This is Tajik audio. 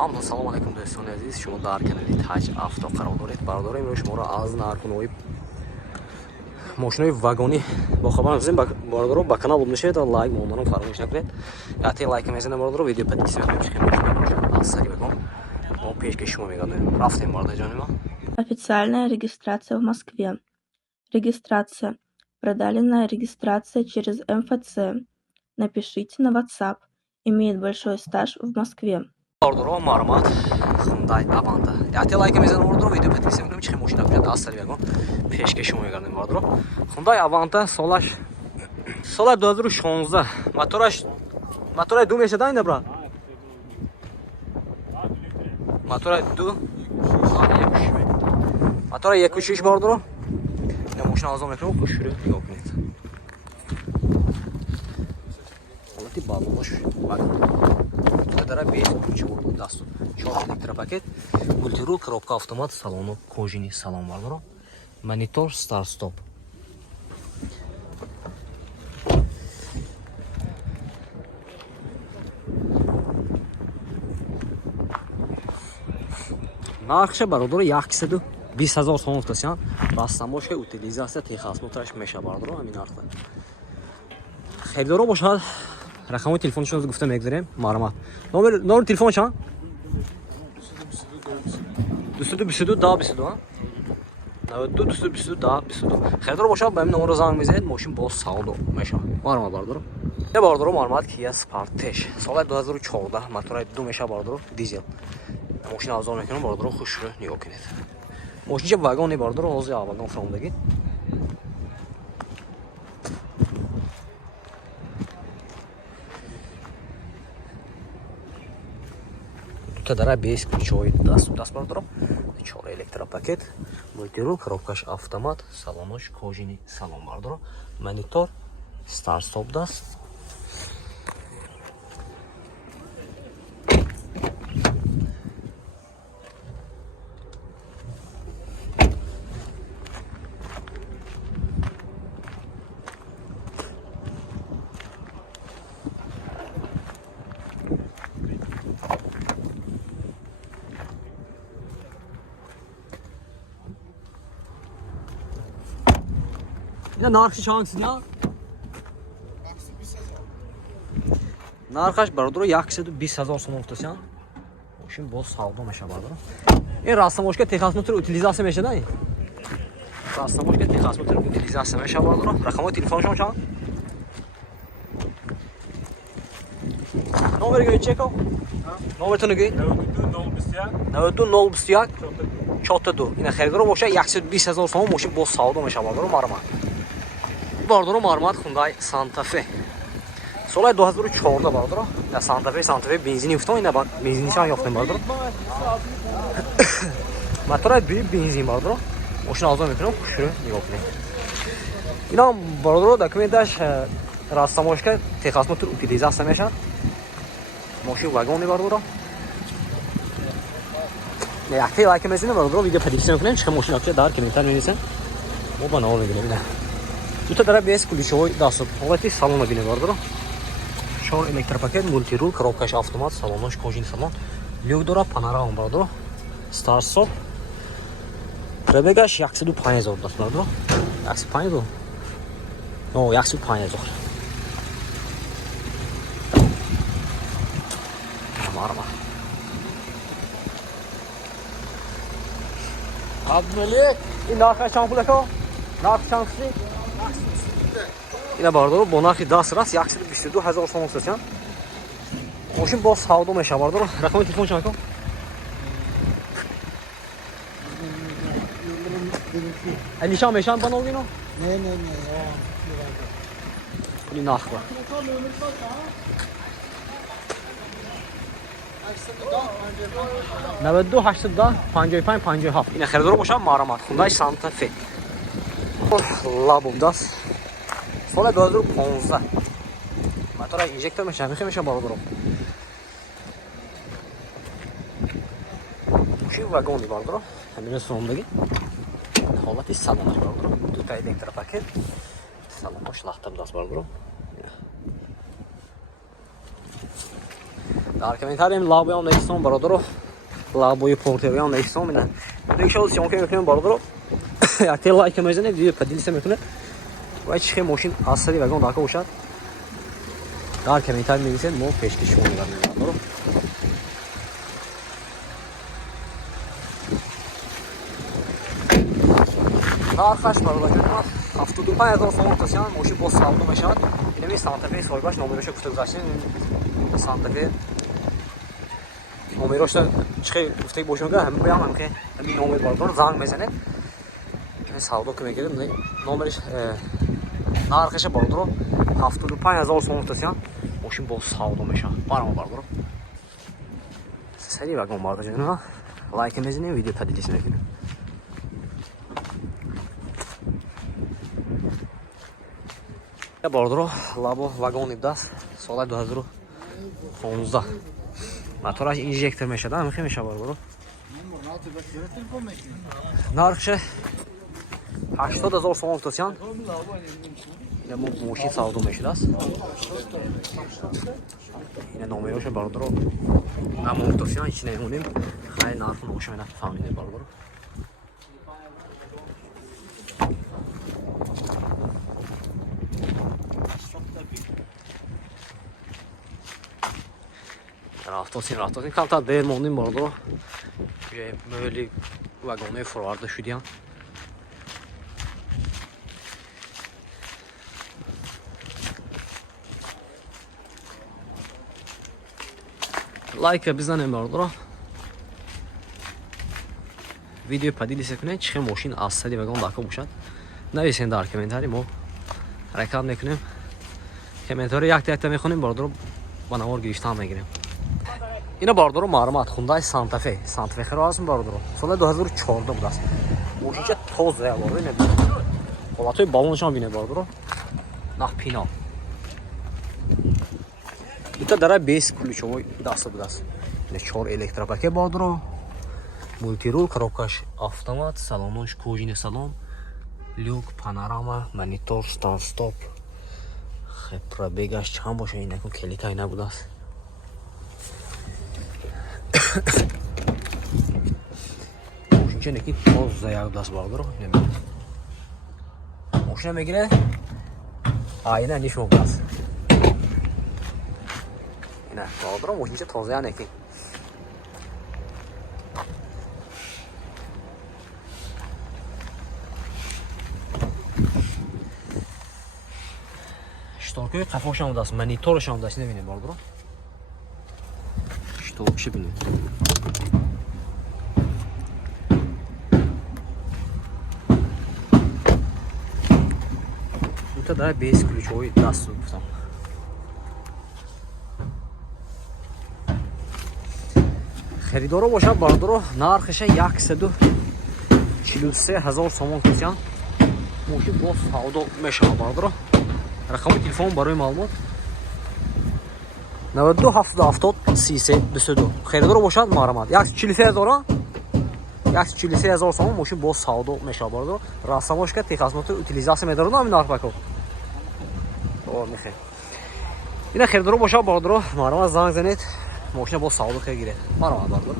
Hamdon salom alaykum do'stoni aziz. Shuma dar kanali Taj Avto qaror dоред. Бардор имрӯз шуморо аз нархунои мошинои вагони бохабар мезем. Бардор ба канал обношед ва лайк монанам фаромӯш накунед. Яте лайк мезанем бардор видео подписывать мешкем. Аз сари вагон мо пешки шумо мегадем. Рафтем барда ҷонима. Официальная регистрация в Москве. Регистрация. Продленная регистрация через МФЦ. Напишите на WhatsApp. Имеет большой стаж в Москве. Бардор мармат Hyundai Avanta. Яте лайк мезанем бардор видео подписывать мешкем. Мошина куҷа аз сари вагон пешки шумо мегадем бардор. Hyundai Avanta солаш 2016. Мотораш ду мешада инда брат. Мотора ду. Мотора 1.6 бардор. Я машина азом мекунам, кушуре нигоҳ кунед. Ҳолати балонош баг. Дара бес куча бурд дасту. 4 электропакет, мультирул, коробка автомат, салону кожини салон бардор. Монитор, старт стоп. Нархша бародор 120,000 сом уфтасян. Растамошка утилизация техосмотраш меша бародор ҳамин нархда. Херидоро бошад. Рақамои телефоншон гуфта мегзарем. Мармат. Номер телефон чанд? 222 1022. 92 222 1022. Херидоро бошад ба ҳамин номер занг мезанед, мошин боз савдо меша. Мармат бародор. Я бардор мармат Kia Sportage. Соли 2014, мотора 2 меша бардор, дизел. Мошина авзор мекунам бардор, хушро нигоҳ кунед. Мошинча вагони бардор, ҳозир аввалдан фаромдаги. Дута дара бес ключовой даст бардор. 4 электропакет, мультирул, коробкаш автомат, салонош кожини салон бардор. Монитор, старт стоп даст. Ина нархи чанд сидя? Нархаш бародор 120,000 сом уфтасян. Мошин боз савдо меша бардор. Ин растамошка техосмотр утилизация мешада ин. Растамошка техосмотр утилизация меша бардор. Рақамои телефоншон чанд? Номер гӯ чеков? Номертон гӯ? 92 021 42. Ина херидоро боша 120,000 сом мошин боз савдо меша бардор мармат. Бардор мармат Hyundai Santa Fe. Соли 2014 бардор. Я Santa Fe бензини уфтон ина ба бензинишон ёфтем бардор. Мотора ду бензин бардор. Мошина азом мекунам, хушро нигоҳ кунед. Ина бардор документаш растамошка техосмотр утилизация мешад. Мошин вагони бардор. Яхте лайк мезанем бардор, видео подписывать мекунем, чиқа мошина куча дар комментарий менависем. Мо ба навол мегирем ина. Дута дара без ключовой дасту. Ҳолати салона бинед бардор. 4 электропакет, мультирул, коробкаш автомат, салонош кожини салон. Люк дора, панорама бардор. Старт стоп. Пробегаш 105,000 даст бардор. 105,000. О, 105,000. Марма. Абдулек, ин нархаш чанд пулако? Нарх чанд шуд? Ина бардор бо нархи даст раст 122,000 сом уфтасян. Мошин боз савдо меша бардор. Рақамои телефон чанд ко? Нишон мешанд ба новино? Не. Ин нарх ба. 92 82 55 57. Ина херидоро боша мармат Hyundai Santa Fe. Лабов даст. Соли 2015. Мотора инжектор меша, меша бардор. Мошин вагони бардор. Ҳамин сомдаги. Ҳолати салонош бардор. Дута электропакет. Салонош лахтам даст бардор. در کامنتاریم لابوی هم نکستون برادرو لابوی پورتوی هم نکستون میدن دیگه شما که میکنیم برادرو یک لایک میزنید ویدیو پدیلیس میکنه و چه ماشین اصلی واگن داخل باشد در کامنتار می‌نویسید ما پیشکش شما می‌کنیم برادرو آخرش برادر جان 75000 سوم تاسیان ماشین با سالدو میشود اینمی سانتافی سویباش نمرش گفته گذاشتین سانتافی نمرش چه گفته باشه میگه همین بیام هم که همین نمر برادر زنگ میزنه این سالدو که میگیریم نمرش نارخش برادر 75000 سوم تاسیان ماشین با سالدو میشود برام برادر سری واگن برادر جان لایک میزنید ویدیو پدیلیس میکنید برادرو لابو واگن ابداست سال 2015 موتورش اینژکتور میشد همین میشه برادرو نرخش 80000 سوم تاسیان این ماشین سالدو میشد است این نمرش برادرو نام تاسیان هیچ نمیمونیم خیلی نرخ نوشه میاد فهمیدید برادرو رفتیم کم تا دیر موندیم برادرو یه مهلی واگن‌های فروارده شدیم لایک بزنید برادرو ویدیو پدیلیس کنید چه ماشین اصلی واگن داخل باشد نویسین در کامنتاری ما رکاب میکنیم کامنتاری یک تا میخونیم برادرو با نوار گیشتن میگیریم اینا برادرو معلومات خوندای سانتافی خراز برادرو سال 2014 بود است ماشین چه تازه بود نه حالتای بالونش هم بینه برادرو نه پینا ایتا داره 20 کلوچوی دست بود است نه 4 الکتروپاک برادرو مولتی رول коробкаш автомат салонош кожаный салон люк панорама монитор старт стоп пробегаш чанд боша ин накун кликай набудааст мошинча неки тоза як даст бардоро мошина мегире айна нишон даст ина бардоро мошинча тоза як неки штокой қафошам даст мониторшам даст небинед бардоро штокши бинед ута дара 20 ключовой даст гуфтам خریدارو бошад бардоро нархиша 143000 сомон кусян мошин бо савдо мешава бардоро рақами телефон барои маълумот 92 70 33 22 خریدارو бошад маърамат 143000 сомон мошин бо савдо мешава бардоро рассамошка техасноти утилизация медорад ҳамин нархбако о мехе ина خریدارو бошад бардоро маърамат занг занед мошина бо савдо ка гиред маърамат бардоро